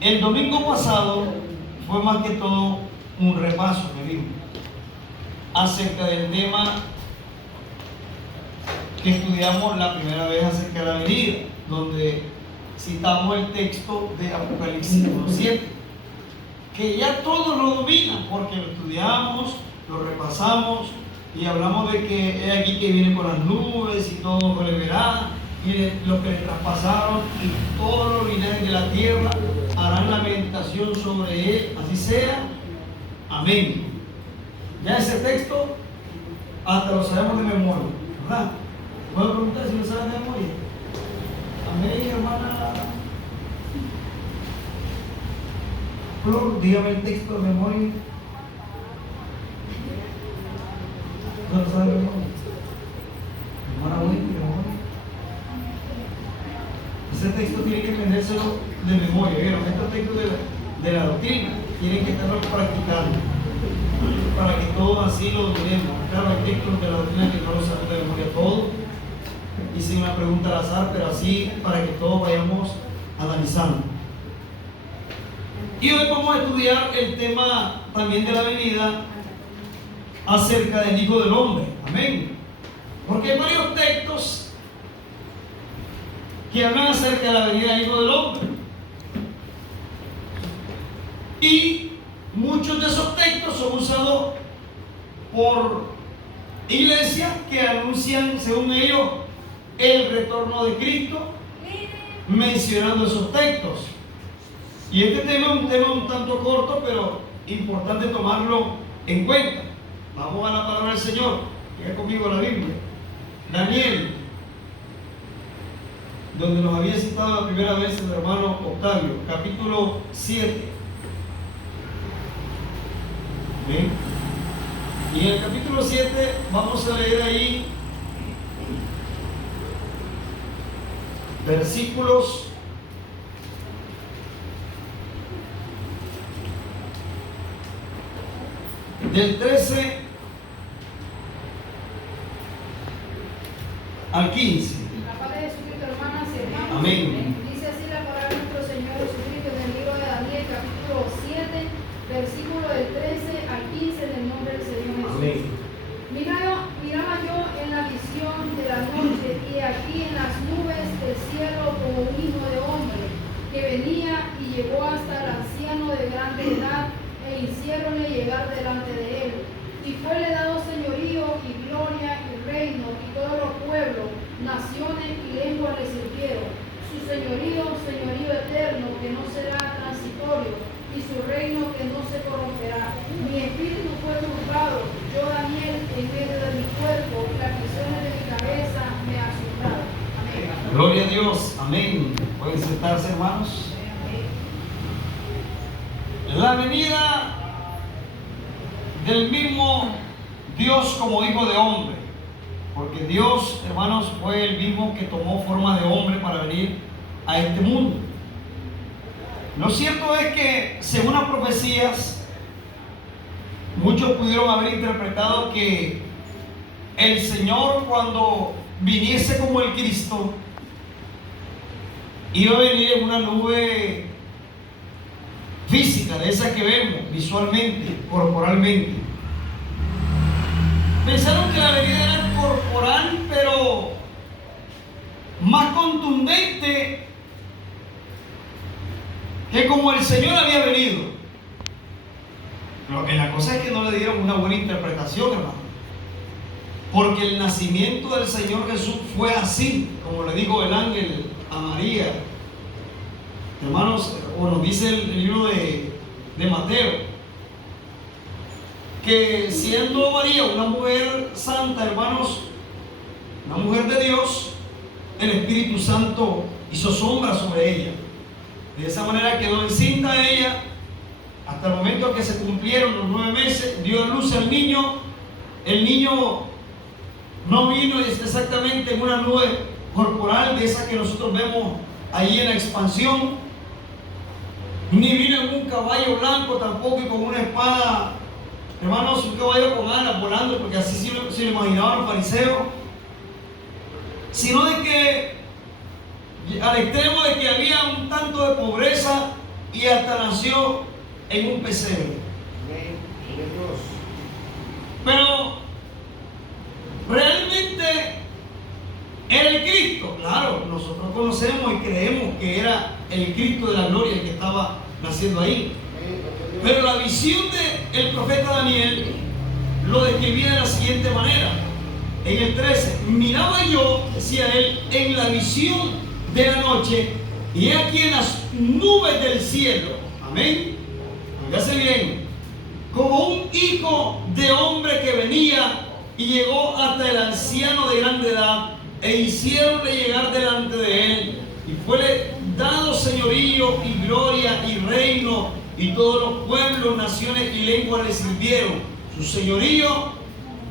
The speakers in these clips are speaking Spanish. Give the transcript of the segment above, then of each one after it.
El domingo pasado fue más que todo un repaso que vimos acerca del tema que estudiamos la primera vez acerca de la venida, donde citamos el texto de Apocalipsis 1:7, que ya todos lo dominan porque lo estudiamos, lo repasamos y hablamos de que es aquí que viene con las nubes y todo le verá, y lo que le traspasaron y todos los linajes de la tierra harán lamentación sobre él, así sea, amén. Ya ese texto hasta lo sabemos de memoria, ¿verdad? ¿Puedo preguntar si lo saben de memoria? Amén, hermana Flor, dígame el texto de memoria. ¿No lo saben de memoria? Hermana Wendy, de memoria. Ese texto tiene que aprendérselo de memoria. ¿Vieron? Estos textos de la doctrina tienen que estarlo practicando para que todos así lo dominemos. Claro, hay textos de la doctrina que no lo saben de memoria todo. Hice una pregunta al azar, pero así para que todos vayamos analizando. Y hoy vamos a estudiar el tema también de la venida acerca del Hijo del Hombre. Amén. Porque hay varios textos que hablan acerca de la venida del Hijo del Hombre. Y muchos de esos textos son usados por iglesias que anuncian, según ellos, el retorno de Cristo, mencionando esos textos. Y este tema es un tema un tanto corto, pero importante tomarlo en cuenta. Vamos a la palabra del Señor. Llega conmigo a la Biblia. Daniel, donde nos había citado la primera vez el hermano Octavio, capítulo 7. ¿Ven? Y en el capítulo 7 vamos a leer ahí versículos del 13 al 15. La palabra de Jesucristo, hermanas y hermanos. Amén. Dice así la palabra de nuestro Señor Jesucristo en el libro de Daniel, capítulo 7, versículo del 13 al 15, en el nombre del Señor Jesús. Amén. Miraba yo en la visión de la noche, y aquí en las nubes del cielo como un hijo de hombre, que venía y llegó hasta el anciano de grande edad, e hiciéronle llegar delante de él. Y fuele dado señorío y gloria y reino, y todos los pueblos, naciones y lenguas le sirvieron. Su señorío, señorío eterno, que no será transitorio, y su reino que no se corromperá. Mi espíritu fue turbado, yo Daniel, en medio de mi cuerpo, y las visiones de mi cabeza me asombraron. Amén. Gloria a Dios. Amén. Pueden sentarse, hermanos. La venida del mismo Dios como Hijo de Hombre, porque Dios, hermanos, fue el mismo que tomó forma de hombre para venir a este mundo. Lo cierto es que, según las profecías, muchos pudieron haber interpretado que el Señor, cuando viniese como el Cristo, iba a venir en una nube física, de esa que vemos visualmente, corporalmente. Pensaron que la venida era corporal, pero más contundente que como el Señor había venido. Lo que la cosa es que no le dieron una buena interpretación, hermano. Porque el nacimiento del Señor Jesús fue así, como le dijo el ángel a María. Hermanos, o nos dice el libro de Mateo, que siendo María una mujer santa, hermanos, una mujer de Dios, el Espíritu Santo hizo sombra sobre ella. De esa manera quedó encinta ella hasta el momento que se cumplieron los 9 meses, dio a luz al niño. El niño no vino exactamente en una nube corporal de esa que nosotros vemos ahí en la expansión, ni vino en un caballo blanco tampoco y con una espada, hermanos, un caballo con alas volando, porque así se lo imaginaban los fariseos, sino de que al extremo de que había un tanto de pobreza y y hasta nació en un pesebre. Pero realmente era el Cristo. Claro, nosotros conocemos y creemos que era el Cristo de la gloria el que estaba naciendo ahí. Pero la visión del profeta Daniel lo describía de la siguiente manera. En el 13, miraba yo, decía él, en la visión de la noche, y he aquí en las nubes del cielo, amén, oígase bien, como un hijo de hombre que venía y llegó hasta el anciano de grande edad, e hicieronle llegar delante de él, y fuele dado señorío y gloria y reino, y todos los pueblos, naciones y lenguas le sirvieron. Su señorío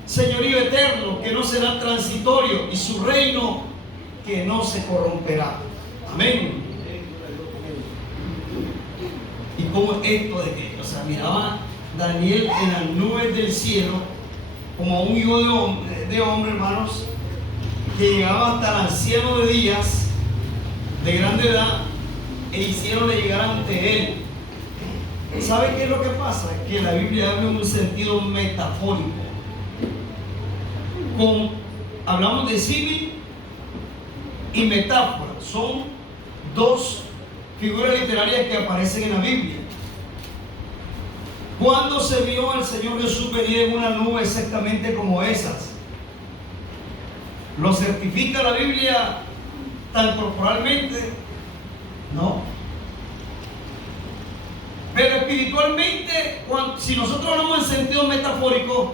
eterno, que no será transitorio, y su reino, que no se corromperá. Amén. Y como esto de que, miraba Daniel en las nubes del cielo, como un hijo de hombre, hermanos, que llegaba hasta el anciano de días, de grande edad, e hicieronle llegar ante él. ¿Sabe qué es lo que pasa? Que la Biblia habla en un sentido metafórico. Hablamos de símil y metáfora. Son dos figuras literarias que aparecen en la Biblia. ¿Cuándo se vio al Señor Jesús venir en una nube exactamente como esas? ¿Lo certifica la Biblia tan corporalmente? No. Pero espiritualmente, si nosotros hablamos en sentido metafórico,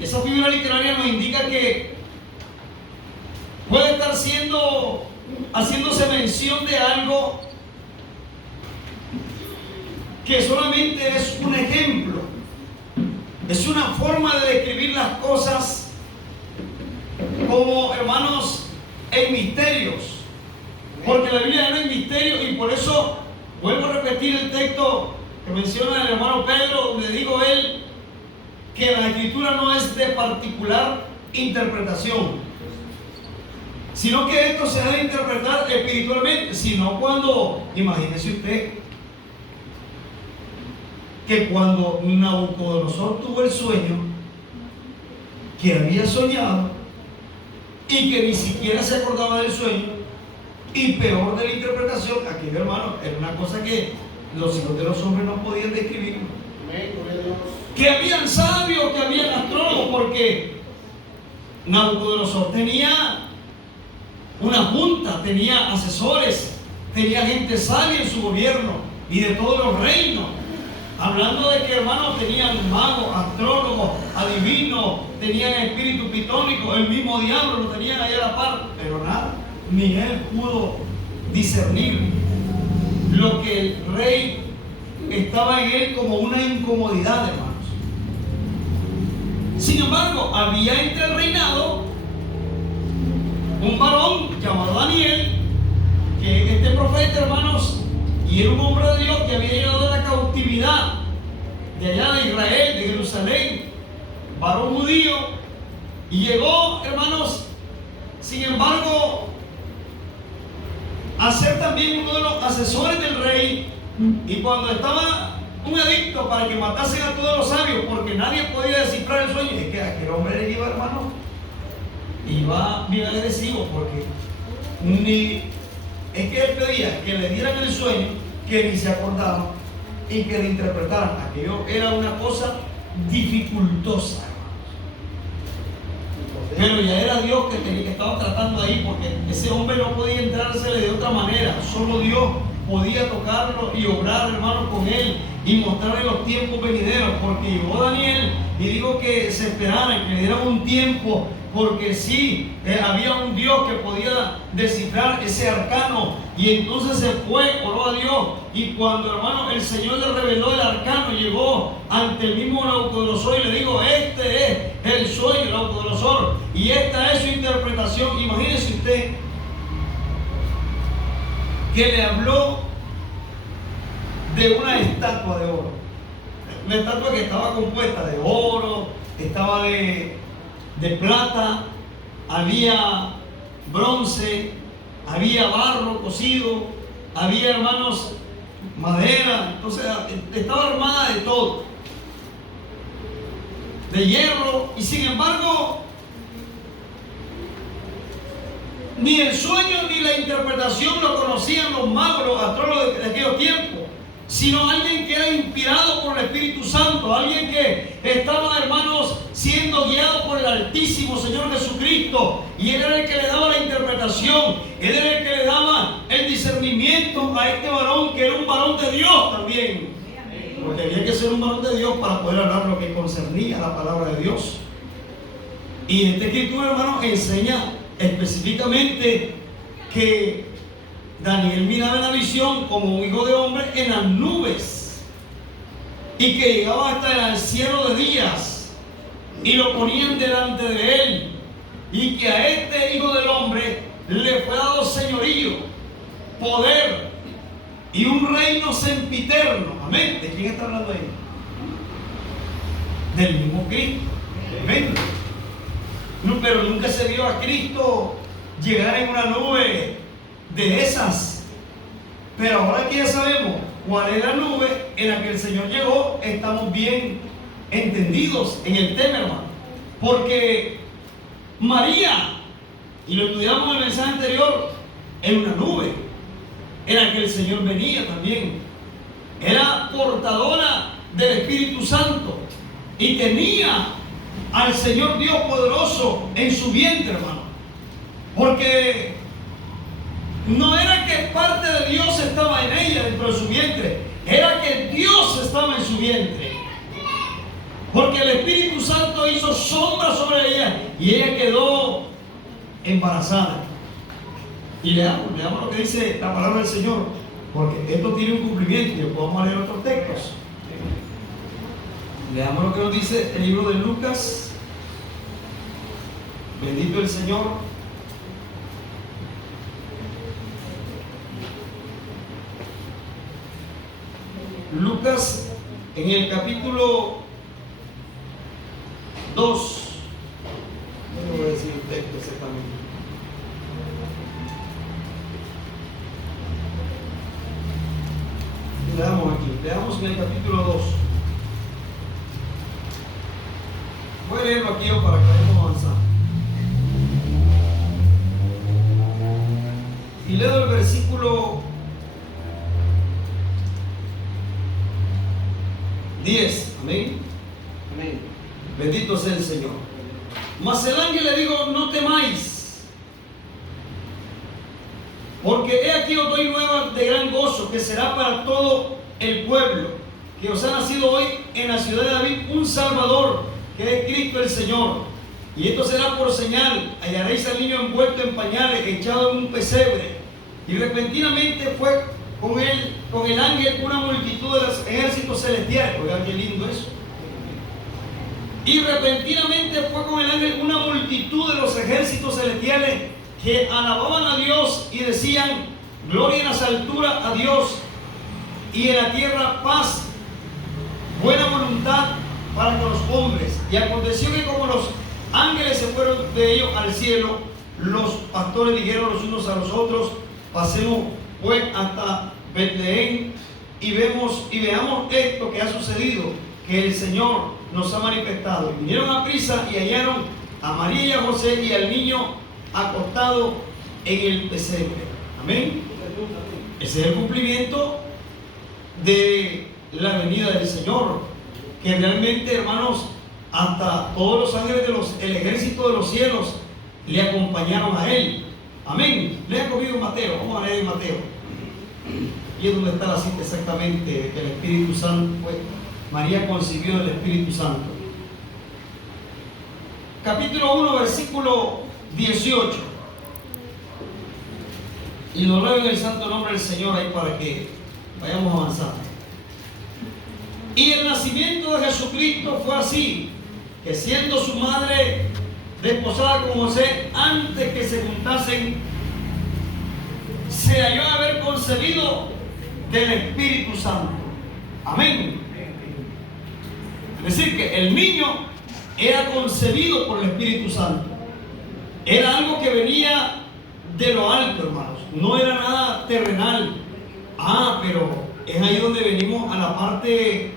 esa figura literaria nos indica que puede estar haciéndose mención de algo que solamente es un ejemplo, es una forma de describir las cosas como, hermanos, en misterios, porque la Biblia habla en misterios, y por eso vuelvo a repetir el texto que menciona el hermano Pedro, donde dijo él que la escritura no es de particular interpretación, sino que esto se ha de interpretar espiritualmente, sino cuando, imagínese usted, que cuando Nabucodonosor tuvo el sueño, que había soñado y que ni siquiera se acordaba del sueño, y peor de la interpretación, aquello, hermano, era una cosa que los hijos de los hombres no podían describir. Que habían sabios, que habían astrólogos, porque Nabucodonosor tenía una junta, tenía asesores, tenía gente sabia en su gobierno y de todos los reinos. Hablando de que, hermanos, tenían magos, astrólogos, adivinos, tenían espíritu pitónico, el mismo diablo lo tenían ahí a la par, pero nada, ni él pudo discernir lo que el rey estaba en él como una incomodidad, hermanos. Sin embargo, había entre el reinado un varón llamado Daniel, que es este profeta, hermanos, y era un hombre de Dios que había llegado de la cautividad de allá de Israel, de Jerusalén, varón judío, y llegó, hermanos, sin embargo, a ser también uno de los asesores del rey. Y cuando estaba un edicto para que matasen a todos los sabios, porque nadie podía descifrar el sueño, es que aquel hombre le iba, hermano, iba bien agresivo, porque es que él pedía que le dieran el sueño, que ni se acordaban y que le interpretaran. Aquello era una cosa dificultosa, hermanos. Pero ya era Dios que estaba tratando ahí, porque ese hombre no podía entrársele de otra manera. Solo Dios podía tocarlo y obrar, hermano, con él y mostrarle los tiempos venideros, porque llegó Daniel y dijo que se esperaran, que le dieran un tiempo, porque sí, había un Dios que podía descifrar ese arcano. Y entonces se fue, oró a Dios, y cuando, hermano, el Señor le reveló el arcano, llegó ante el mismo Nabucodonosor y le dijo: este es el sueño, Nabucodonosor, y esta es su interpretación. Imagínese usted que le habló de una estatua de oro, una estatua que estaba compuesta de oro, estaba de plata, había bronce, había barro cocido, había, hermanos, madera, entonces estaba armada de todo, de hierro, y sin embargo, ni el sueño ni la interpretación lo conocían los magos, los astrólogos de aquellos tiempos, sino alguien que era inspirado por el Espíritu Santo, alguien que estaba, hermanos, siendo guiado por el Altísimo Señor Jesucristo, y Él era el que le daba la interpretación, Él era el que le daba el discernimiento a este varón, que era un varón de Dios también, porque había que ser un varón de Dios para poder hablar lo que concernía a la palabra de Dios. Y esta escritura, hermanos, enseña específicamente que Daniel miraba en la visión como un hijo de hombre en las nubes, y que llegaba hasta el anciano de días y lo ponían delante de él, y que a este hijo del hombre le fue dado señorío, poder y un reino sempiterno. Amén. ¿De quién está hablando ahí? Del mismo Cristo. Amén. No, pero nunca se vio a Cristo llegar en una nube de esas. Pero ahora que ya sabemos cuál es la nube en la que el Señor llegó, estamos bien entendidos en el tema, hermano. Porque María, y lo estudiamos en el mensaje anterior, en una nube en la que el Señor venía también. Era portadora del Espíritu Santo y tenía al Señor Dios poderoso en su vientre, hermano. Porque no era que parte de Dios estaba en ella, dentro de su vientre, era que Dios estaba en su vientre. Porque el Espíritu Santo hizo sombra sobre ella y ella quedó embarazada. Y leamos lo que dice la palabra del Señor, porque esto tiene un cumplimiento y después vamos a leer otros textos. Leamos lo que nos dice el libro de Lucas. Bendito el Señor. Lucas, en el capítulo 2, no voy a decir el texto exactamente. Leamos aquí, leamos en el capítulo 2. Voy a leerlo aquí para que vayamos avanzando. Y leo el versículo 10. Amén. Amén. Bendito sea el Señor. Mas el ángel le dijo: no temáis, porque he aquí os doy nuevas de gran gozo, que será para todo el pueblo, que os ha nacido hoy en la ciudad de David un Salvador, que es Cristo el Señor. Y esto será por señal: hallaréis al niño envuelto en pañales, echado en un pesebre. Y repentinamente fue con el ángel una multitud de los ejércitos celestiales. Oigan qué lindo eso. Y repentinamente fue con el ángel una multitud de los ejércitos celestiales, que alababan a Dios y decían: gloria en las alturas a Dios, y en la tierra paz, buena voluntad para con los hombres. Y aconteció que como los ángeles se fueron de ellos al cielo, los pastores dijeron los unos a los otros: pasemos pues hasta Betlehén y veamos esto que ha sucedido, que el Señor nos ha manifestado. Y vinieron a prisa y hallaron a María y a José y al niño acostado en el pesebre. Amén. Ese es el cumplimiento de la venida del Señor, que realmente, hermanos, hasta todos los ángeles el ejército de los cielos le acompañaron a él. Amén. Lea conmigo Mateo. Vamos a leer Mateo. Y es donde está la cita exactamente de que el Espíritu Santo fue. María concibió del Espíritu Santo. Capítulo 1, versículo 18. Y lo leo en el santo nombre del Señor ahí para que vayamos avanzando. Y el nacimiento de Jesucristo fue así, que siendo su madre desposada con José, antes que se juntasen, se halló haber concebido del Espíritu Santo. Amén. Es decir, que el niño era concebido por el Espíritu Santo. Era algo que venía de lo alto, hermanos. No era nada terrenal. Pero es ahí donde venimos a la parte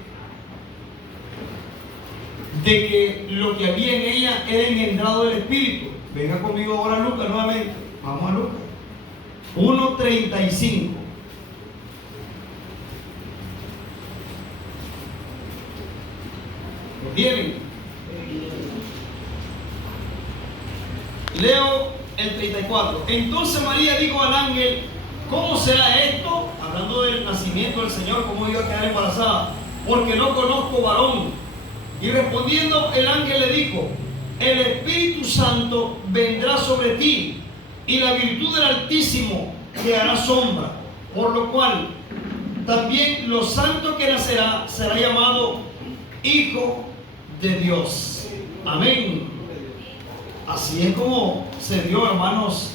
de que lo que había en ella era engendrado del Espíritu. Venga conmigo ahora a Lucas nuevamente. Vamos a Lucas 1:35. ¿Lo tienen? Leo el 34. Entonces María dijo al ángel: ¿cómo será esto? Hablando del nacimiento del Señor, ¿cómo iba a quedar embarazada? Porque no conozco varón. Y respondiendo el ángel le dijo: el Espíritu Santo vendrá sobre ti, y la virtud del Altísimo te hará sombra, por lo cual también lo santo que nacerá será llamado Hijo de Dios. Amén. Así es como se dio, hermanos,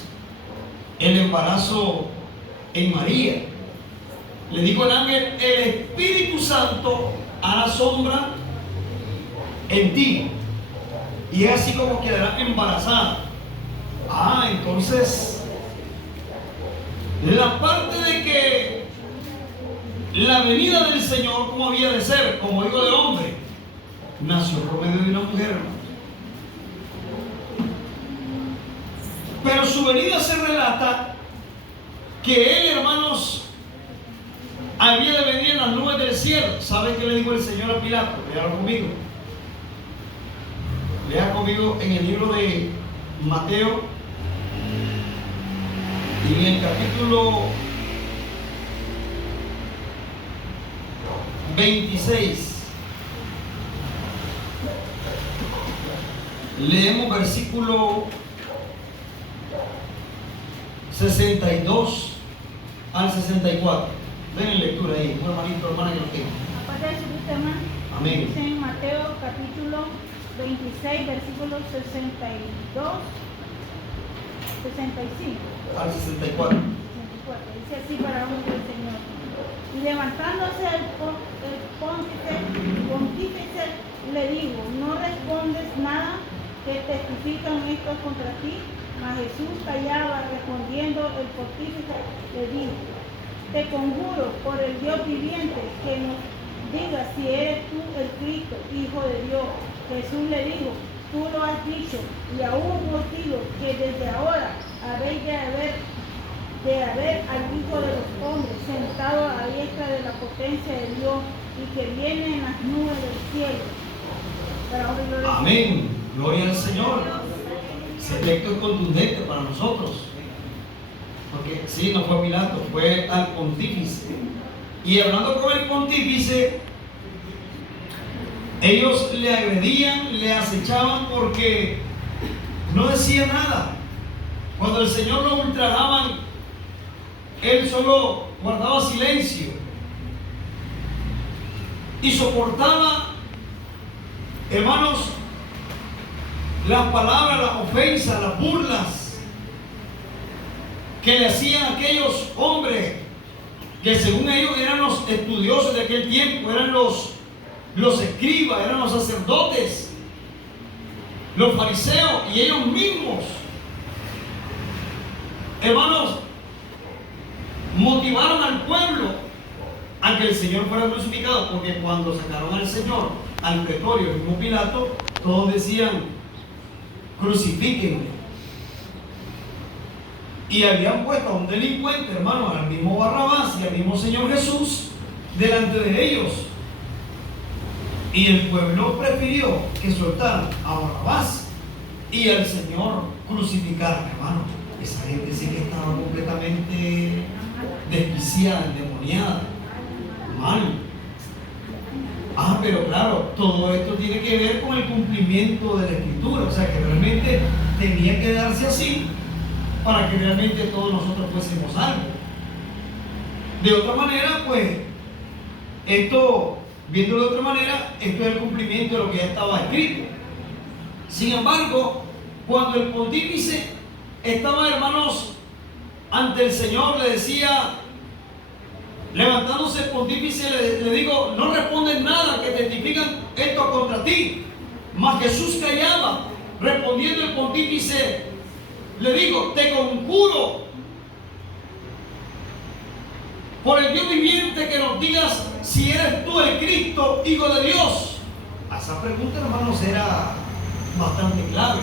el embarazo en María. Le dijo el ángel: el Espíritu Santo hará sombra en ti, y es así como quedará embarazada. Entonces la parte de que la venida del Señor, como había de ser, como hijo de hombre, nació por medio de una mujer, hermano. Pero su venida se relata que él, hermanos, había de venir en las nubes del cielo. ¿Sabe qué le dijo el Señor a Pilato? Léalo conmigo. Lea conmigo en el libro de Mateo, y en el capítulo 26. Leemos versículo 62 al 64. Den lectura ahí, un hermanito, hermana que lo tenga. Aparte de su tema, Amén. dice en Mateo capítulo 26, versículos 62, 65. Al 64. 64. Dice así para uno del Señor. Y levantándose el pontífice le dijo: no respondes nada, que testifican estos contra ti. Mas Jesús callaba. Respondiendo el pontífice le dijo: te conjuro por el Dios viviente que nos digas si eres tú el Cristo, Hijo de Dios. Jesús le dijo: tú lo has dicho, y aún os digo que desde ahora habéis de haber al Hijo de los hombres sentado a la diestra de la potencia de Dios, y que viene en las nubes del cielo. Amén. Gloria al Señor. Ese texto es contundente para nosotros, porque sí, no fue Pilato, fue al pontífice. Y hablando con el pontífice, ellos le agredían, le acechaban, porque no decía nada. Cuando el Señor lo ultrajaban, él solo guardaba silencio y soportaba, hermanos, las palabras, las ofensas, las burlas que le hacían aquellos hombres que según ellos eran los estudiosos de aquel tiempo, eran los escribas, eran los sacerdotes, los fariseos, y ellos mismos, hermanos, motivaron al pueblo a que el Señor fuera crucificado, porque cuando sacaron al Señor al pretorio, el mismo Pilato, todos decían: crucifíquenme. Y habían puesto a un delincuente, hermanos, al mismo Barrabás y al mismo Señor Jesús delante de ellos. Y el pueblo prefirió que soltaran a Barrabás y al Señor crucificaran, hermano. Esa gente sí que estaba completamente desquiciada, endemoniada, mal. Pero claro, todo esto tiene que ver con el cumplimiento de la Escritura, o sea que realmente tenía que darse así para que realmente todos nosotros fuésemos salvos. De otra manera, pues, esto, viéndolo de otra manera, esto es el cumplimiento de lo que ya estaba escrito. Sin embargo, cuando el pontífice estaba, hermanos, ante el Señor, le decía, levantándose el pontífice, le digo: no responden nada, que testifican esto contra ti. Mas Jesús callaba. Respondiendo el pontífice, le digo: te conjuro por el Dios viviente, que nos digas si eres tú el Cristo, Hijo de Dios. A esa pregunta, hermanos, era bastante clave.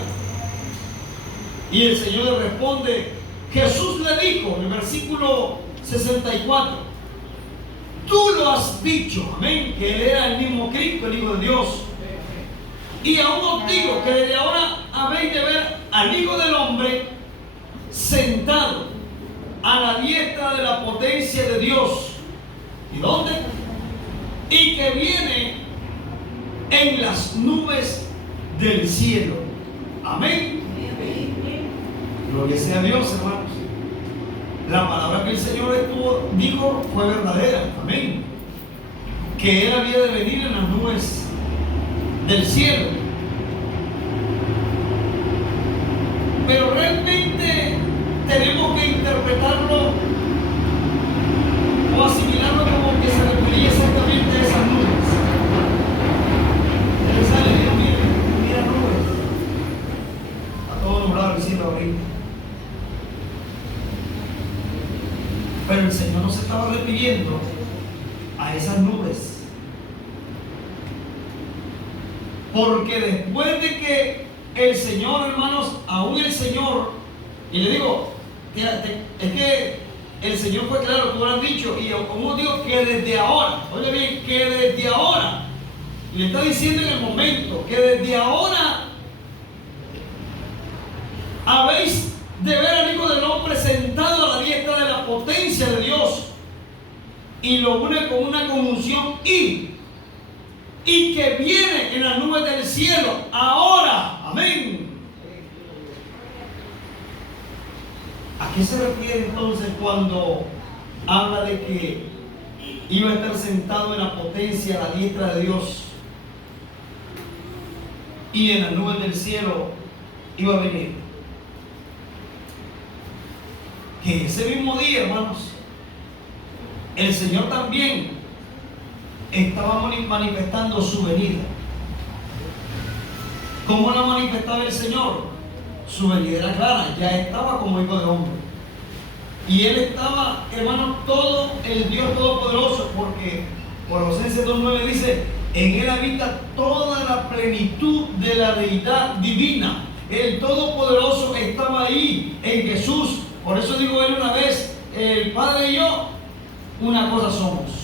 Y el Señor le responde, Jesús le dijo en el versículo 64, tú lo has dicho, amén, que Él era el mismo Cristo, el Hijo de Dios. Y aún os digo que desde ahora habéis de ver al Hijo del Hombre sentado a la diestra de la potencia de Dios. ¿Y dónde? Y que viene en las nubes del cielo. Amén. Gloria sea a Dios, hermanos. La palabra que el Señor dijo fue verdadera. Amén. Que Él había de venir en las nubes del cielo. Pero realmente tenemos que interpretarlo o asimilarlo como que se refería exactamente a esas nubes. Él sale y mira nubes. A todo nublado el cielo ahorita. Pero el Señor no se estaba refiriendo a esas nubes. Porque después de que el Señor, hermanos, aún el Señor, y le digo, es que el Señor fue claro, como lo han dicho, y como digo que desde ahora, oye bien, que desde ahora, y le está diciendo en el momento, que desde ahora habéis de ver al Hijo del Hombre sentado a la diestra de la potencia de Dios, y lo une con una conjunción y que viene en las nubes del cielo ahora. Amén. ¿A qué se refiere entonces cuando habla de que iba a estar sentado en la potencia a la diestra de Dios y en las nubes del cielo iba a venir? Que ese mismo día, hermanos, el Señor también estaba manifestando su venida. ¿Cómo la manifestaba el Señor? Su venida era clara, ya estaba como Hijo de Hombre. Y Él estaba, hermano, todo el Dios Todopoderoso, porque Colosenses 2:9 dice, en Él habita toda la plenitud de la deidad divina. El Todopoderoso estaba ahí, en Jesús. Por eso digo Él una vez, el Padre y yo, una cosa somos.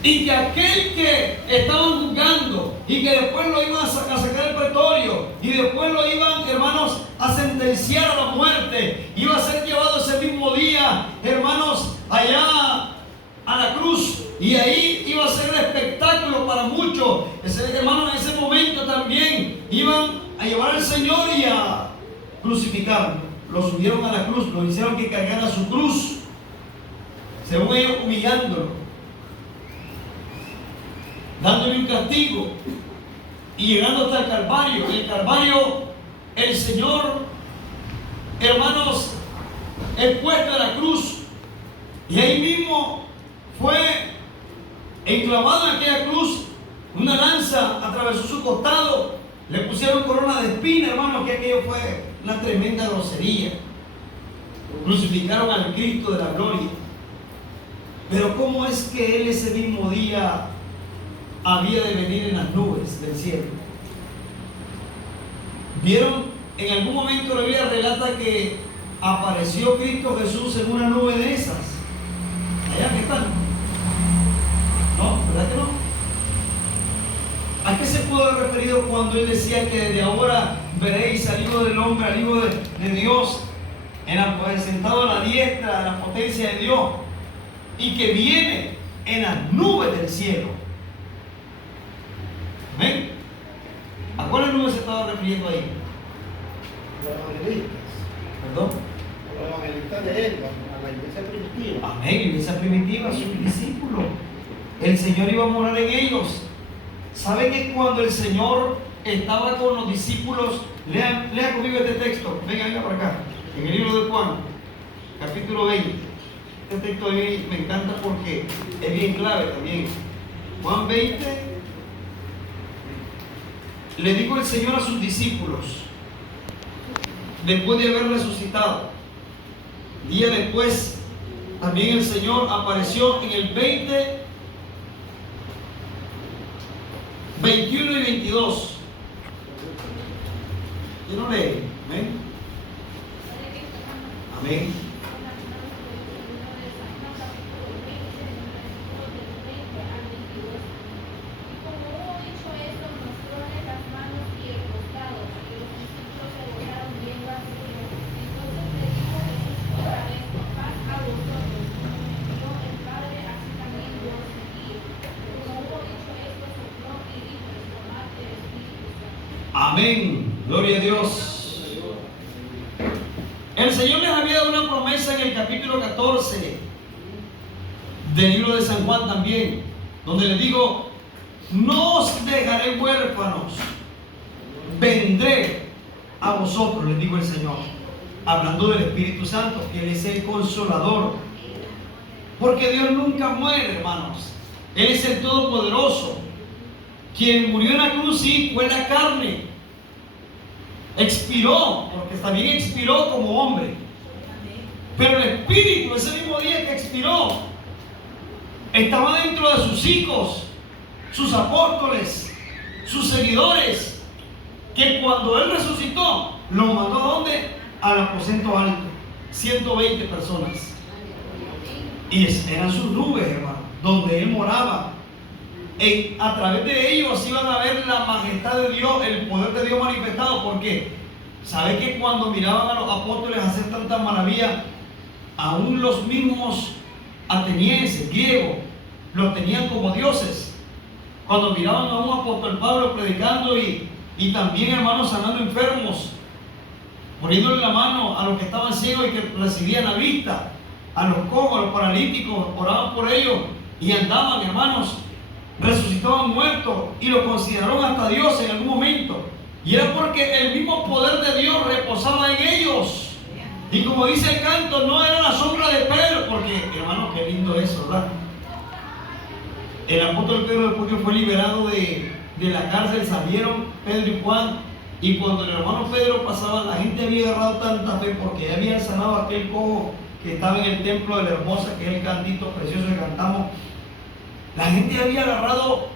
Y que aquel que estaban juzgando y que después lo iban a sacar del pretorio y después lo iban, hermanos, a sentenciar a la muerte, iba a ser llevado ese mismo día, hermanos, allá a la cruz, y ahí iba a ser un espectáculo para muchos. Hermanos, en ese momento también iban a llevar al Señor y a crucificarlo. Lo subieron a la cruz, lo hicieron que cargara su cruz, según ellos humillándolo, dándole un castigo y llegando hasta el Calvario. En el Calvario el Señor, hermanos, es puesto a la cruz, y ahí mismo fue enclavado en aquella cruz, una lanza atravesó su costado, le pusieron corona de espina, hermanos, que aquello fue una tremenda grosería. Crucificaron al Cristo de la gloria. Pero ¿cómo es que Él ese mismo día había de venir en las nubes del cielo? ¿Vieron? En algún momento la Biblia relata que apareció Cristo Jesús en una nube de esas. Allá que están. ¿No? ¿Verdad que no? ¿A qué se pudo haber referido cuando Él decía que desde ahora veréis al Hijo del Hombre, al Hijo de Dios, sentado a la diestra de la potencia de Dios, y que viene en las nubes del cielo? ¿Ven? ¿A cuáles nubes se estaba refiriendo ahí? Los evangelistas. ¿Perdón? Los evangelistas de él, a la iglesia primitiva. Amén, iglesia primitiva, sus discípulos. El Señor iba a morar en ellos. ¿Saben que cuando el Señor estaba con los discípulos? Lea conmigo este texto. Venga para acá. En el libro de Juan, capítulo 20. Este texto a mí me encanta porque es bien clave también. Juan 20. Le dijo el Señor a sus discípulos, después de haber resucitado, día después también el Señor apareció en el 20, 21 y 22. ¿Y no lee? Amén. Amén. Amén. Gloria a Dios. El Señor les había dado una promesa en el capítulo 14 del libro de San Juan también, donde les digo: no os dejaré huérfanos, vendré a vosotros, les digo el Señor, hablando del Espíritu Santo, que Él es el consolador, porque Dios nunca muere, hermanos. Él es el Todopoderoso, quien murió en la cruz, sí, fue en la carne, expiró, porque también expiró como hombre, pero el Espíritu, ese mismo día que expiró, estaba dentro de sus hijos, sus apóstoles, sus seguidores, que cuando Él resucitó, lo mandó ¿a dónde? Al aposento alto, 120 personas, y eran sus nubes, hermano, donde Él moraba. A través de ellos iban a ver la majestad de Dios, el poder de Dios manifestado. Porque ¿sabe que cuando miraban a los apóstoles hacer tantas maravillas, aún los mismos atenienses, griegos, los tenían como dioses? Cuando miraban a un apóstol Pablo predicando y también, hermanos, sanando enfermos, poniéndole la mano a los que estaban ciegos y que recibían la vista, a los cojos, a los paralíticos, oraban por ellos y andaban, hermanos, resucitaban muertos y lo consideraron hasta Dios en algún momento. Y era porque el mismo poder de Dios reposaba en ellos. Y como dice el canto, no era la sombra de Pedro, porque, hermano, qué lindo eso, ¿verdad? El apóstol Pedro, después que fue liberado de la cárcel, salieron Pedro y Juan, y cuando el hermano Pedro pasaba, la gente había agarrado tanta fe porque habían sanado a aquel cojo que estaba en el templo de la Hermosa, que es el cantito precioso que cantamos. La gente había agarrado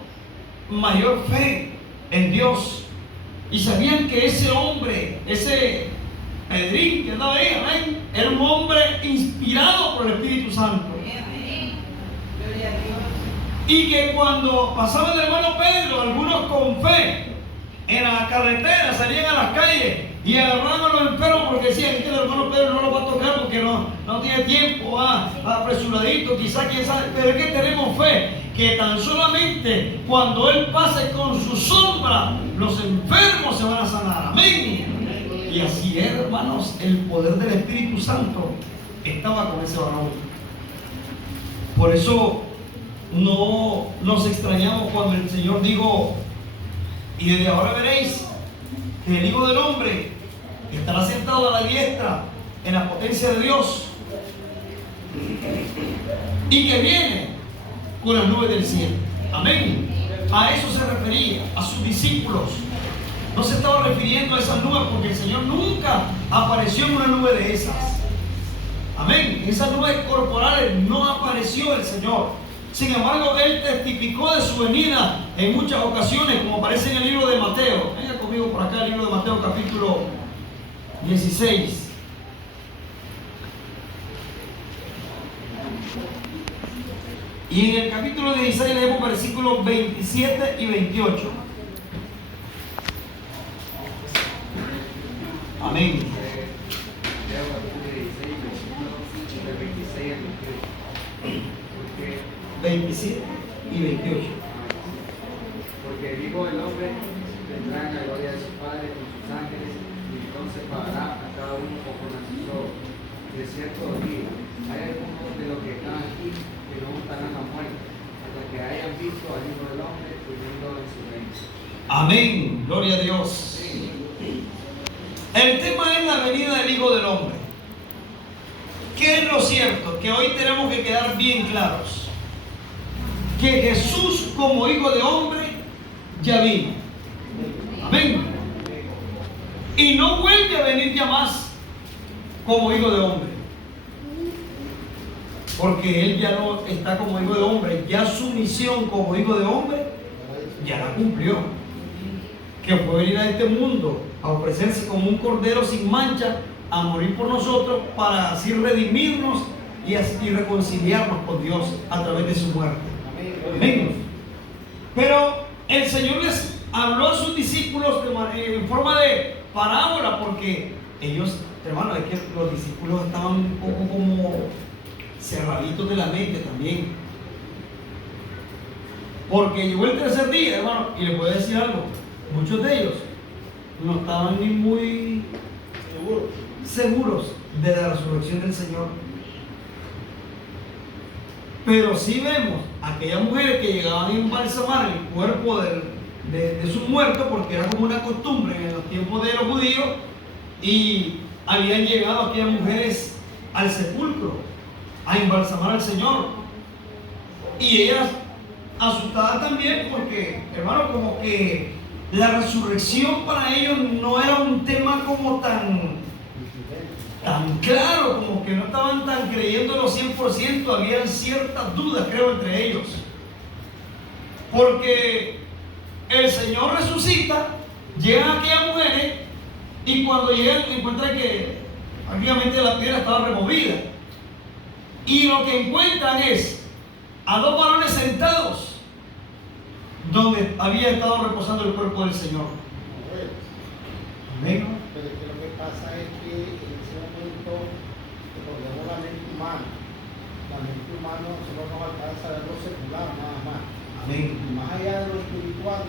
mayor fe en Dios y sabían que ese hombre, ese Pedrín que andaba ahí, amén, era un hombre inspirado por el Espíritu Santo. Y que cuando pasaba el hermano Pedro, algunos con fe en la carretera salían a las calles y agarraban a los enfermos porque decían que el hermano Pedro no lo va a tocar porque no tiene tiempo, apresuradito, quizás, quién sabe, pero es que tenemos fe que tan solamente cuando Él pase con su sombra, los enfermos se van a sanar. Amén. Y así es, hermanos, el poder del Espíritu Santo estaba con ese varón. Por eso no nos extrañamos cuando el Señor dijo: y desde ahora veréis que el Hijo del Hombre estará sentado a la diestra en la potencia de Dios, y que viene con las nubes del cielo. Amén. A eso se refería, a sus discípulos. No se estaba refiriendo a esas nubes, porque el Señor nunca apareció en una nube de esas. Amén. En esas nubes corporales no apareció el Señor. Sin embargo, Él testificó de su venida en muchas ocasiones, como aparece en el libro de Mateo. Venga conmigo por acá, el libro de Mateo, capítulo 16. Y en el capítulo 16 leemos versículos 27 y 28. Amén. 27 y 28. Porque el Hijo del Hombre vendrá en la gloria de su Padre con sus ángeles, y entonces pagará a cada uno conforme a sus obras. De cierto os digo, hay algunos de los que están aquí que no estarán a muerte, hasta que hayan visto al Hijo del Hombre viniendo en su reino. Amén. Gloria a Dios. El tema es la venida del Hijo del Hombre. ¿Qué es lo cierto? Que hoy tenemos que quedar bien claros. Que Jesús como Hijo de Hombre ya vino. Amén. Y no vuelve a venir ya más como Hijo de Hombre. porque él ya no está como hijo de hombre, ya su misión como hijo de hombre ya la cumplió, que fue venir a este mundo a ofrecerse como un cordero sin mancha, a morir por nosotros para así redimirnos y reconciliarnos con Dios a través de su muerte. Amén. Pero el Señor les habló a sus discípulos en forma de parábola, porque ellos, hermano, es que los discípulos estaban un poco como cerraditos de la mente también, porque llegó el tercer día, hermano, y les voy a decir algo, muchos de ellos no estaban ni muy seguros de la resurrección del Señor. Pero sí vemos a aquellas mujeres que llegaban a embalsamar el cuerpo de sus muertos, porque era como una costumbre en los tiempos de los judíos, y habían llegado aquellas mujeres al sepulcro a embalsamar al Señor. Y ellas asustadas también, porque, hermano, como que la resurrección para ellos no era un tema como tan claro, como que no estaban tan creyéndolo 100%, había ciertas dudas, creo, entre ellos. Porque el Señor resucita, llegan aquellas mujeres, y cuando llegan encuentran que prácticamente la piedra estaba removida. Y lo que encuentran es a dos varones sentados donde había estado reposando el cuerpo del Señor. Amén. Pero es que lo que pasa es que en ese momento recordemos la mente humana. La mente humana solo nos alcanza a ver lo secular nada más. Amén. Y más allá de lo espiritual,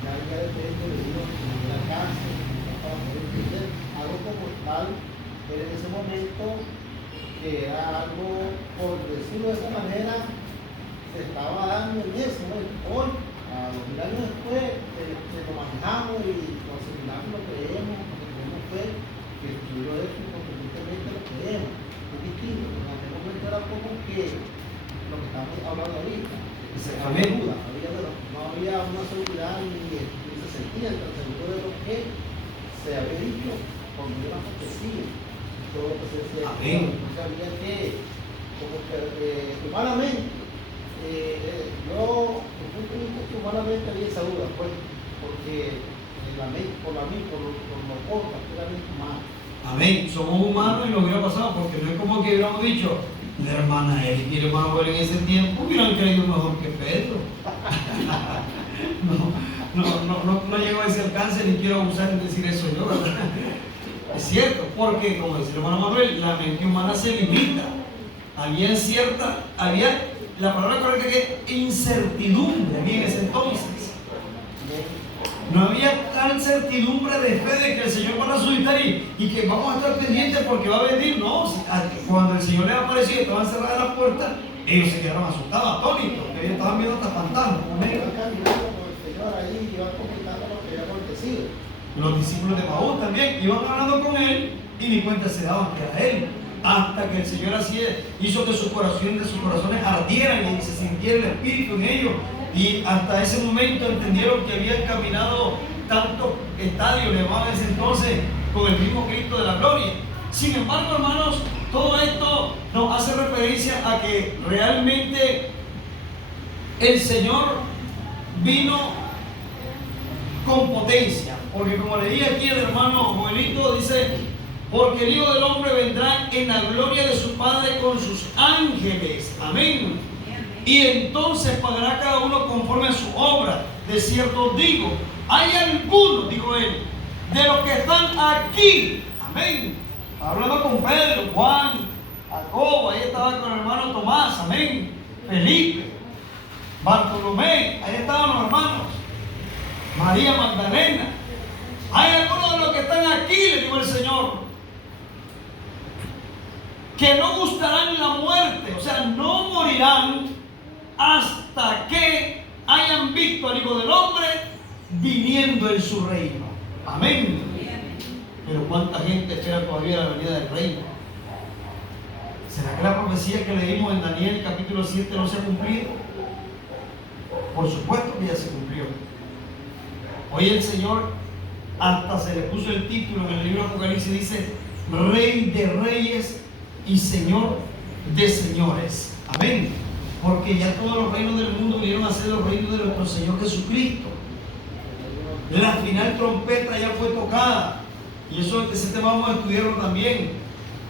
ya depende de Dios, de la cárcel, para poder entender algo como tal. Pero en ese momento, que era algo, por decirlo de esa manera, se estaba dando en eso, ¿no? Hoy, a 2000 años después, se lo manejamos y lo asimilamos, lo creemos fue que estudió eso y constantemente lo creemos. Es distinto, pero en aquel momento era como que lo que estamos hablando ahorita. Había duda, no había una seguridad ni se sentía tan seguro de lo que se había dicho cuando era acontecido. Todo lo que se decía. Entonces había que, como que humanamente, yo, desde un punto de vista que humanamente había esa duda, pues, porque por lo corta, que era mente humana. Amén. Somos humanos y lo hubiera pasado, porque no es como que hubiéramos dicho, la hermana Eric y el hermano Joel en ese tiempo hubieran creído mejor que Pedro. No llego a ese alcance, ni quiero abusar en decir eso yo, ¿verdad? Es cierto, porque como dice el hermano Manuel, la mente humana se limita. Había la palabra correcta que es incertidumbre en ese entonces. No había tal certidumbre de fe de que el Señor va a resucitar y que vamos a estar pendientes porque va a venir. No, cuando el Señor les apareció y estaban cerradas las puertas, ellos se quedaron asustados, atónitos, que ellos estaban viendo hasta fantasmas. Iban caminando con el Señor ahí y iban comentando lo que había acontecido. Los discípulos de Maús también iban hablando con él y ni cuenta se daban que era él. Hasta que el Señor así hizo que sus corazones ardieran y se sintiera el Espíritu en ellos. Y hasta ese momento entendieron que habían caminado tantos estadios, le llamaban ese entonces, con el mismo Cristo de la gloria. Sin embargo, hermanos, todo esto nos hace referencia a que realmente el Señor vino con potencia. Porque como leí aquí el hermano Joelito, dice, porque el Hijo del Hombre vendrá en la gloria de su Padre con sus ángeles. Amén. Y entonces pagará cada uno conforme a su obra. De cierto os digo, hay algunos, dijo él, de los que están aquí, amén, hablando con Pedro, Juan, Jacobo, ahí estaba con el hermano Tomás, amén, Felipe, Bartolomé, ahí estaban los hermanos, María Magdalena. Hay algunos de los que están aquí, le dijo el Señor, que no gustarán la muerte, o sea, no morirán hasta que hayan visto al Hijo del Hombre viniendo en su reino. Amén. Pero ¿cuánta gente espera todavía la venida del reino? ¿Será que la profecía que leímos en Daniel capítulo 7 no se ha cumplido? Por supuesto que ya se cumplió. Hoy el Señor hasta se le puso el título en el libro de Apocalipsis, dice Rey de Reyes y Señor de señores. Amén. Porque ya todos los reinos del mundo vinieron a ser los reinos de nuestro Señor Jesucristo. La final trompeta ya fue tocada. Y ese tema vamos a estudiarlo también.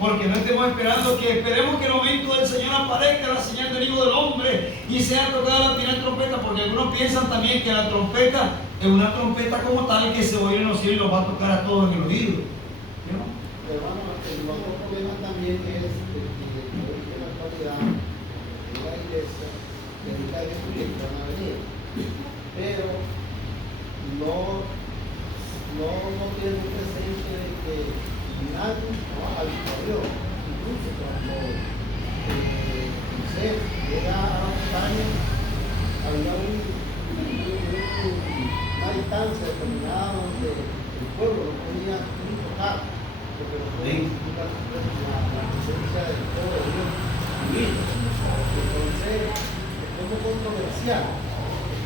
Porque no estemos esperando esperemos que el momento del Señor aparezca la señal del Hijo del Hombre y sea tocada la final trompeta. Porque algunos piensan también que la trompeta es una trompeta como tal que se oye en los cielos y nos va a tocar a todos en el oído. ¿No? Pero bueno, el otro problema también es que en la actualidad en la iglesia dedica a Jesucristo van a venir, pero no tienen presente de que nadie va a Dios. Incluso cuando Moisés llega a la montaña, había una distancia determinada donde el pueblo no podía ni tocar, porque no podía disfrutar la presencia del pueblo de Dios divino. Entonces, es como controversial.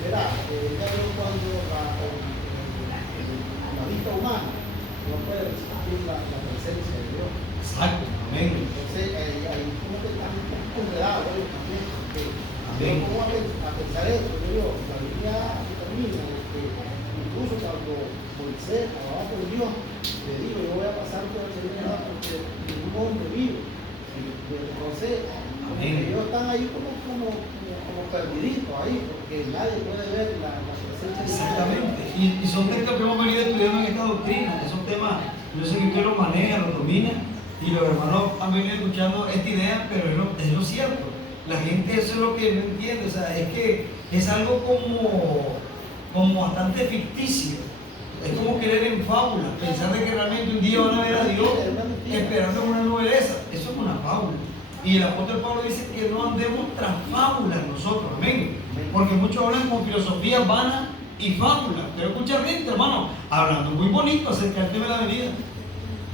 Verá, ya veo cuando la vista humana no puede resistir la presencia de Dios. Exacto, amén. Entonces, ahí como que están un poquito enredados también, porque amén. yo pongo a pensar eso, yo digo, la Biblia determina que incluso cuando Moisés hablaba con Dios, le dijo, yo voy a pasar por el Señor porque ningún hombre vive. Entonces, ellos están ahí como perdiditos ahí, porque nadie puede ver la presencia de Dios. Exactamente. Y son temas que hemos venido estudiando en esta doctrina. Esos temas, yo sé que usted los maneja, los domina, y los hermanos han venido escuchando esta idea, pero es lo cierto. La gente eso es lo que no entiende. O sea, es que es algo como bastante ficticio. Es como creer en fábulas, pensar de que realmente un día van a ver a Dios esperando una nube de esa. Eso es una fábula. Y el apóstol Pablo dice que no andemos tras fábulas nosotros, amén. Porque muchos hablan con filosofías vanas y fábulas. Pero escucha gente, hermano, hablando muy bonito acerca del tema de la venida.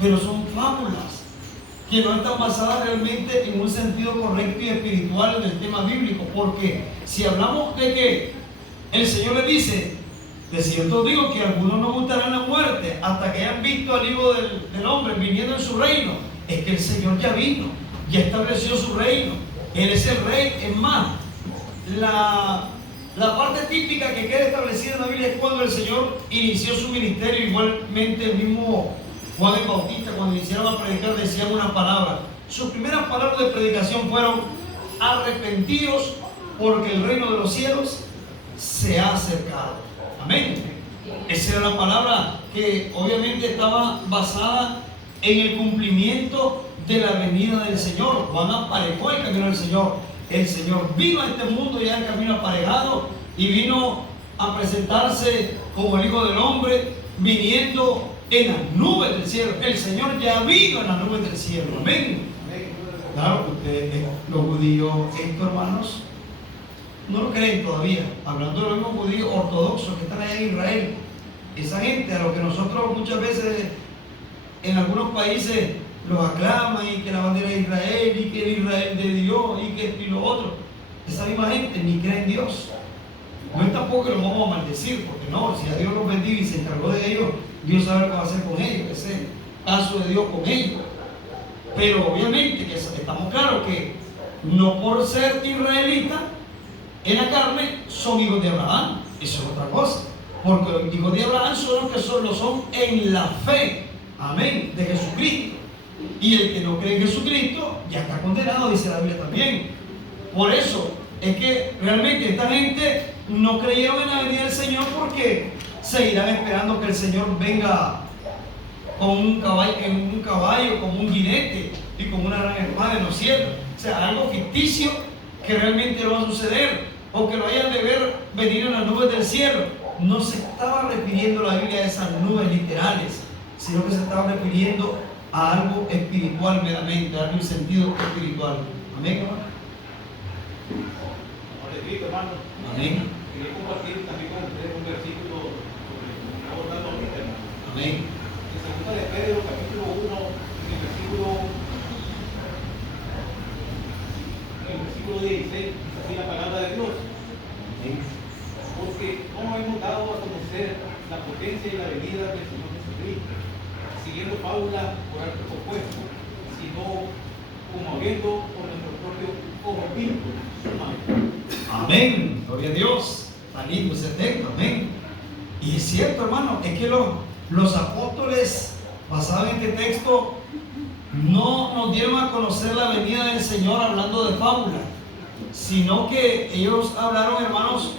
Pero son fábulas que no están basadas realmente en un sentido correcto y espiritual del tema bíblico. Porque si hablamos de que el Señor le dice, de cierto digo que algunos no gustarán la muerte hasta que hayan visto al Hijo del Hombre viniendo en su reino, es que el Señor ya vino, ya estableció su reino, Él es el Rey. Es más, la parte típica que queda establecida en la Biblia es cuando el Señor inició su ministerio. Igualmente el mismo Juan el Bautista, cuando iniciaron a predicar, decían una palabra. Sus primeras palabras de predicación fueron: arrepentidos, porque el reino de los cielos se ha acercado. Amén. Esa era la palabra que obviamente estaba basada en el cumplimiento de la venida del Señor. Juan aparejó el camino del Señor. El Señor vino a este mundo ya en camino aparejado y vino a presentarse como el Hijo del Hombre, viniendo en las nubes del cielo. El Señor ya vino en las nubes del cielo. Amén. Claro que ustedes, los judíos, hermanos, no lo creen todavía. Hablando de los mismos judíos ortodoxos que están allá en Israel, esa gente a lo que nosotros muchas veces en algunos países los aclaman, y que la bandera de Israel, y que el Israel de Dios, y que esto y lo otro, esa misma gente ni cree en Dios. No es tampoco que los vamos a maldecir, porque no, si a Dios los bendiga y se encargó de ellos, Dios sabe lo que va a hacer con ellos. Ese es el caso de Dios con ellos. Pero obviamente que estamos claros que no por ser israelitas en la carne son hijos de Abraham. Eso es otra cosa. Porque los hijos de Abraham son los que lo son en la fe, amén, de Jesucristo. Y el que no cree en Jesucristo ya está condenado, dice la Biblia también. Por eso es que realmente esta gente no creyeron en la venida del Señor, porque seguirán esperando que el Señor venga con un caballo, como un jinete y con una gran espada en los cielos. O sea, algo ficticio que realmente no va a suceder, o que lo hayan de ver venir en las nubes del cielo. No se estaba refiriendo la Biblia a esas nubes literales, sino que se estaba refiriendo a algo espiritual meramente, a algo en sentido espiritual. Amén, hermano. Hermano. Amén. Quería compartir también con ustedes un versículo sobre lo que estamos hablando ahorita, hermano. Amén. En 2 de Pedro, capítulo 1, en el versículo 16, dice así la palabra de Dios. Amén. Porque no hemos dado a conocer la potencia y la venida del Señor Jesucristo, siguiendo fábulas por alto opuesto, sino como habiendo por nuestros propio obispo sumamente. Amén, gloria a Dios. Está lindo ese texto, amén. Y es cierto, hermano, es que los apóstoles, basados en este texto, no nos dieron a conocer la venida del Señor hablando de fábulas, sino que ellos hablaron, hermanos,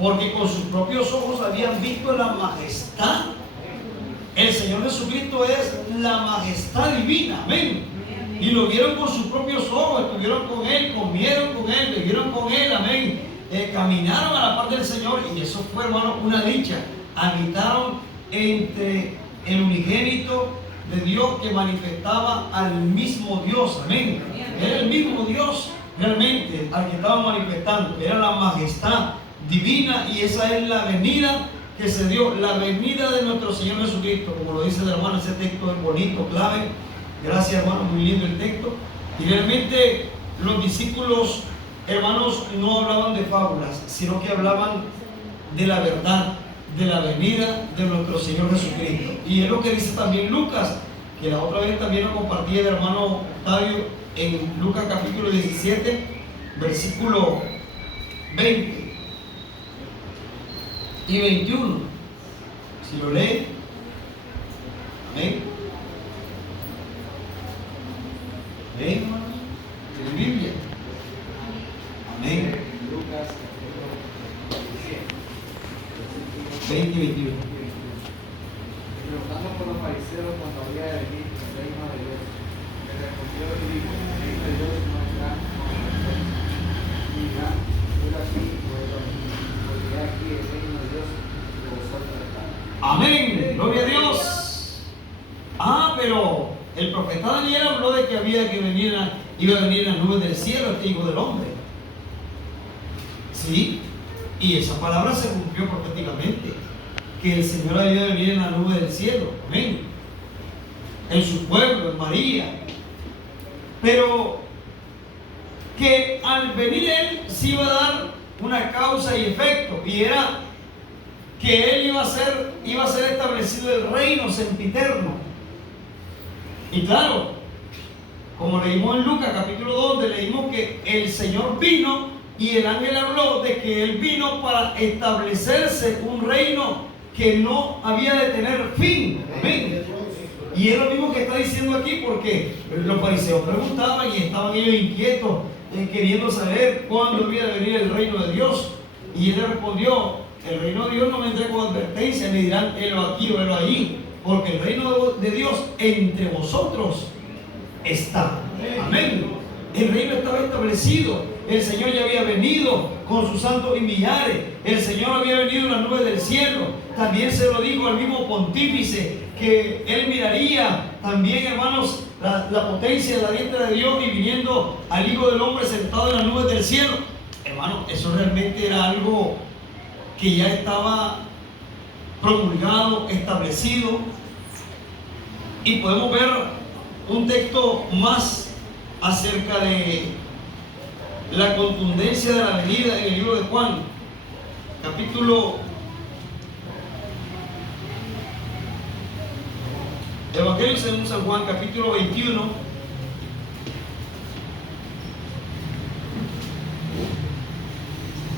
porque con sus propios ojos habían visto la majestad. El Señor Jesucristo es la majestad divina, amén. Y lo vieron con sus propios ojos, estuvieron con Él, comieron con Él, vivieron con Él, amén. Caminaron a la par del Señor, y eso fue, hermano, una dicha. Habitaron entre el unigénito de Dios que manifestaba al mismo Dios, amén. Era el mismo Dios realmente al que estaba manifestando, era la majestad divina, y esa es la venida que se dio, la venida de nuestro Señor Jesucristo, como lo dice el hermano. Ese texto es bonito, clave. Gracias, hermano, muy lindo el texto. Y realmente los discípulos, hermanos, no hablaban de fábulas, sino que hablaban de la verdad, de la venida de nuestro Señor Jesucristo. Y es lo que dice también Lucas, que la otra vez también lo compartía el hermano Octavio en Lucas capítulo 17, versículo 20 y 21. Si lo lee, amén. ¿Leen, hermanos? En la Biblia. Amén. Lucas 20 y 21. Preguntando por los fariseos cuando había de venir el reino de Dios, le respondió y dijo: el reino de Dios no está con ustedes, ni dirá, era así o era así, porque aquí el reino de Dios de vosotros está. Amén, gloria a Dios. Pero el profeta Daniel habló de que iba a venir en las nubes del cielo este Hijo del Hombre. Sí, y esa palabra se cumplió proféticamente, que el Señor había de venir en la nube del cielo, amén, en su pueblo, en María. Pero que al venir Él sí iba a dar una causa y efecto, y era que Él iba a ser establecido el reino sempiterno. Y claro, como leímos en Lucas capítulo 2, donde leímos que el Señor vino y el ángel habló de que Él vino para establecerse un reino que no había de tener fin. Amén. Y es lo mismo que está diciendo aquí, porque los fariseos preguntaban y estaban ellos inquietos, queriendo saber cuándo había de venir el reino de Dios. Y Él le respondió: el reino de Dios no vendrá con advertencia, ni dirán helo aquí o helo allí, porque el reino de Dios entre vosotros está. Amén. El reino estaba establecido. El Señor ya había venido con sus santos y millares. El Señor había venido en las nubes del cielo. También se lo dijo al mismo pontífice, que Él miraría también, hermanos, la potencia de la diestra de Dios, y viniendo al Hijo del Hombre sentado en las nubes del cielo. Hermano, eso realmente era algo que ya estaba promulgado, establecido. Y podemos ver un texto más acerca de la contundencia de la venida en el libro de Juan, Evangelio según San Juan, capítulo 21,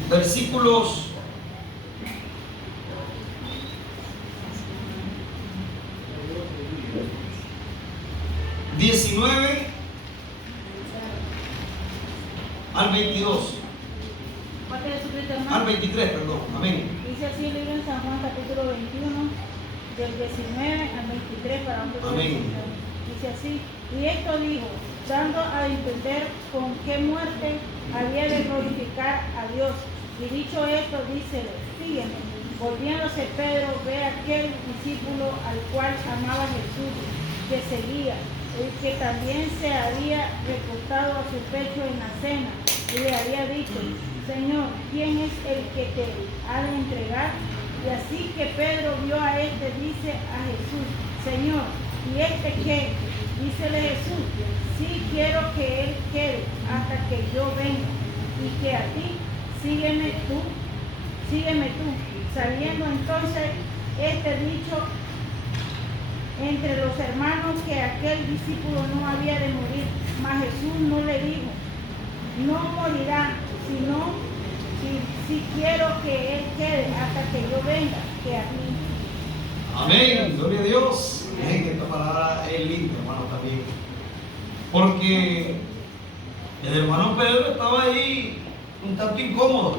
versículos 19 al 22. Al 23, perdón. Amén. Dice así el libro en San Juan capítulo 21, del 19 al 23, para un poco. Amén. Dice así: y esto dijo, dando a entender con qué muerte había de glorificar a Dios. Y dicho esto, dícele: sígueme. Volviéndose Pedro, ve a aquel discípulo al cual amaba Jesús, que seguía, el que también se había recostado a su pecho en la cena, y le había dicho: Señor, ¿quién es el que te ha de entregar? Y así que Pedro vio a este, dice a Jesús: Señor, ¿y este qué? Dícele Jesús: sí, quiero que él quede hasta que yo venga, y que a ti sígueme tú. Sabiendo entonces este dicho entre los hermanos que aquel discípulo no había de morir, mas Jesús no le dijo: no morirá, sino si quiero que él quede hasta que yo venga, que a mí. Amén, gloria a Dios. Amén, que esta palabra es linda, hermano, también. Porque el hermano Pedro estaba ahí un tanto incómodo.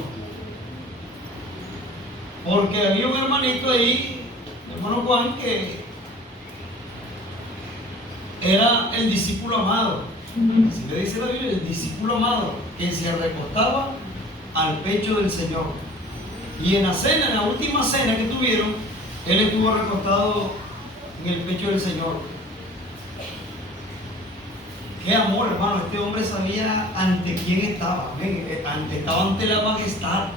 Porque había un hermanito ahí, el hermano Juan, que era el discípulo amado. Así le dice la Biblia, el discípulo amado, que se recostaba al pecho del Señor. Y en la cena, en la última cena que tuvieron, él estuvo recostado en el pecho del Señor. Qué amor, hermano. Este hombre sabía ante quién estaba. Estaba ante la majestad.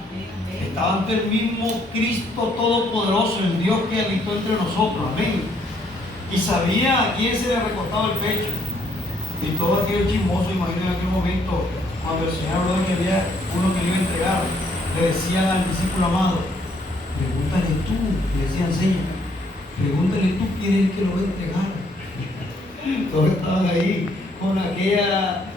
Estaba ante el mismo Cristo Todopoderoso, el Dios que habitó entre nosotros. Amén. Y sabía a quién se le recostaba el pecho. Y todo aquello chismoso, imagino en aquel momento, cuando el Señor habló de que había uno que le iba a entregar, le decían al discípulo amado: pregúntale tú, le decían Señor, pregúntale tú quién es el que lo va a entregar. Todos estaban ahí con aquella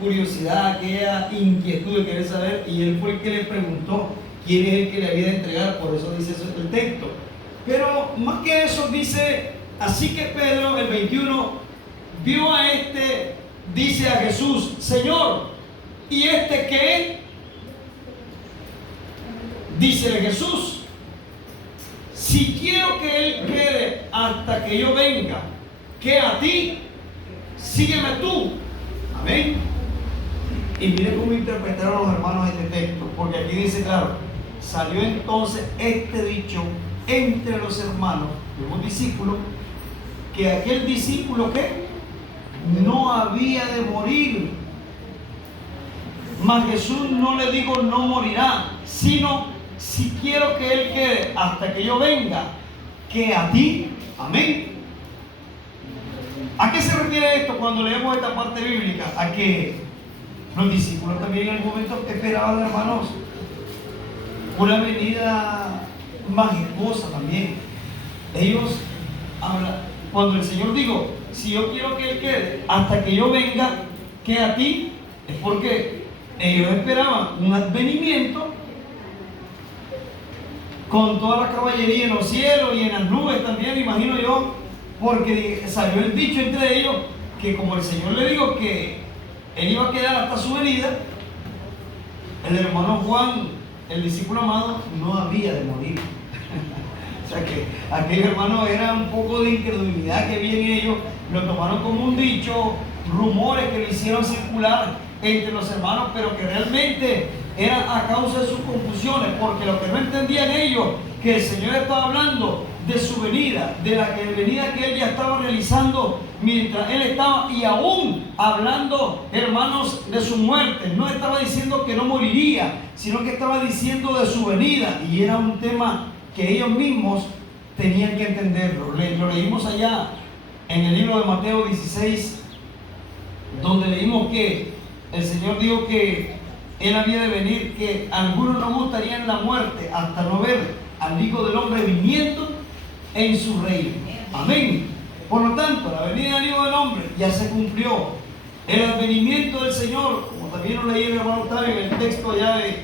curiosidad, aquella inquietud de querer saber, y él fue el que le preguntó quién es el que le había de entregar. Por eso dice eso el texto. Pero más que eso dice: así que Pedro, el 21, vio a este, dice a Jesús: Señor, ¿y este qué? Dícele Jesús: si quiero que él quede hasta que yo venga, que a ti, sígueme tú. Amén. Y mire cómo interpretaron los hermanos este texto, porque aquí dice claro: salió entonces este dicho entre los hermanos de un discípulo, que aquel discípulo que no había de morir. Mas Jesús no le dijo no morirá, sino si quiero que él quede hasta que yo venga, que a ti. Amén. ¿A qué se refiere esto cuando leemos esta parte bíblica? A que los discípulos también en algún momento esperaban, hermanos, una venida majestuosa también. Ellos hablan, cuando el Señor dijo: si yo quiero que él quede hasta que yo venga, que a ti, es porque ellos esperaban un advenimiento con toda la caballería en los cielos y en las nubes también, imagino yo, porque salió el dicho entre ellos que como el Señor le dijo que él iba a quedar hasta su venida, el hermano Juan, el discípulo amado, no había de morir. O sea que aquellos hermanos era un poco de incredulidad que había en ellos, lo tomaron como un dicho, rumores que le hicieron circular entre los hermanos, pero que realmente era a causa de sus confusiones, porque lo que no entendían ellos, que el Señor estaba hablando de su venida, de la venida que él ya estaba realizando mientras él estaba, y aún hablando, hermanos, de su muerte. No estaba diciendo que no moriría, sino que estaba diciendo de su venida, y era un tema que ellos mismos tenían que entenderlo. Lo leímos allá en el libro de Mateo 16, donde leímos que el Señor dijo que él había de venir, que algunos no gustarían la muerte hasta no ver al Hijo del Hombre viniendo en su reino. Amén. Por lo tanto, la venida del Hijo del Hombre ya se cumplió. El advenimiento del Señor, como también lo leí en el hermano Octavio en el texto ya de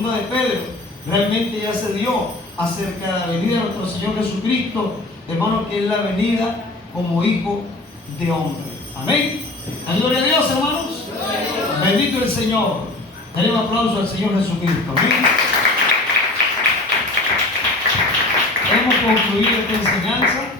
2 de Pedro, realmente ya se dio acerca de la venida de nuestro Señor Jesucristo, hermano, que es la venida como Hijo de Hombre. Amén. Gloria a Dios, hermanos. Bendito el Señor. Dale un aplauso al Señor Jesucristo. Amén. Hemos concluido esta enseñanza.